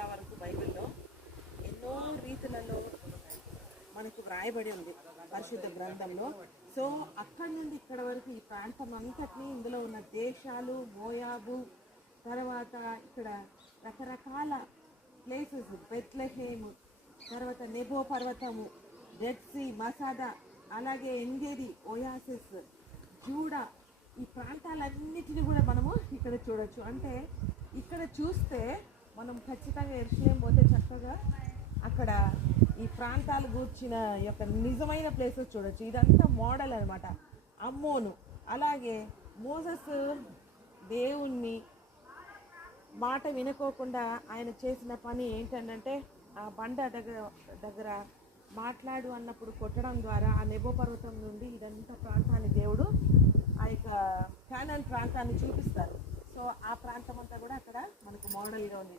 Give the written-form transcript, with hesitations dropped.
యెహోవా వరకు బైబిల్లో ఎన్నో రీతులలో మనకు వ్రాయబడి ఉంది పరిశుద్ధ గ్రంథంలో. సో అక్కడి నుండి ఇక్కడ వరకు ఈ ప్రాంతం అంతటినీ, ఇందులో ఉన్న దేశాలు, మోయాబు, తర్వాత ఇక్కడ రకరకాల ప్లేసెస్, బెత్లెహేము, తర్వాత నెబో పర్వతము, రెడ్ సీ, మసాదా, అలాగే ఎంగేది, ఓయాసిస్, జూడా, ఈ ప్రాంతాలన్నిటిని కూడా మనము ఇక్కడ చూడొచ్చు. అంటే ఇక్కడ చూస్తే మనం ఖచ్చితంగా యెరూషలేం పోతే చక్కగా అక్కడ ఈ ప్రాంతాలు గూర్చిన యొక్క నిజమైన ప్లేసెస్ చూడొచ్చు. ఇదంతా మోడల్ అనమాట. అమ్మోను, అలాగే మోసెస్ దేవుణ్ణి మాట వినుకోకుండా ఆయన చేసిన పని ఏంటంటే ఆ బండ దగ్గర మాట్లాడు అన్నప్పుడు కొట్టడం ద్వారా ఆ నెబో పర్వతం నుండి ఇదంతా ప్రాంతాన్ని దేవుడు ఆ యొక్క కానాన్ ప్రాంతాన్ని చూపిస్తారు. సో ఆ ప్రాంతం అంతా కూడా అక్కడ మనకు మోడల్గా ఉంది.